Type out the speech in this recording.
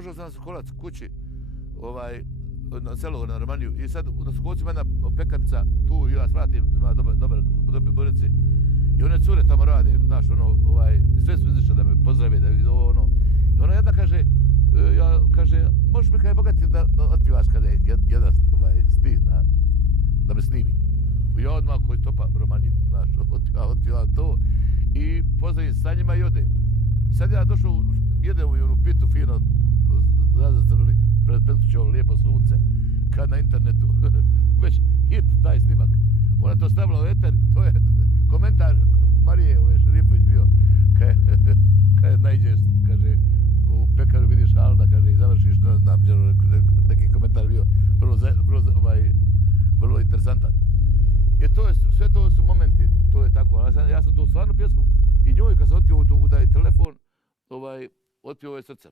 Došao sam na Sokolac kući, na selo, na Romaniju, i sad na Sokolcima jedna pekarnica, tu ja svratim, ima dobre bureci, i one cure tamo rade, znaš, sve su izišle da me pozdrave, i ona jedna kaže, možeš mi kaj bogati da otpivaš kada je jedan stih da me snimi. Ja odmah koji topa Romaniju, znaš, otpivam to i pozdravim sa njima i odem. I sad ja došao, jedem u onu pitu fino, razacrnuli pred kućom, lijepo sunce, kad na internetu, već hit taj snimak. Ona to stavila u eter, to je komentar Marije Šerifović bio, kad najđeš, kaže, u pekaru vidiš Alda, kaže, i završiš, ne znam, neki komentar bio vrlo interesantan. Sve to su momenti, to je tako, ali ja sam tu stvarno pjesmu i njoj kad sam otpio u taj telefon, otpio je srcem,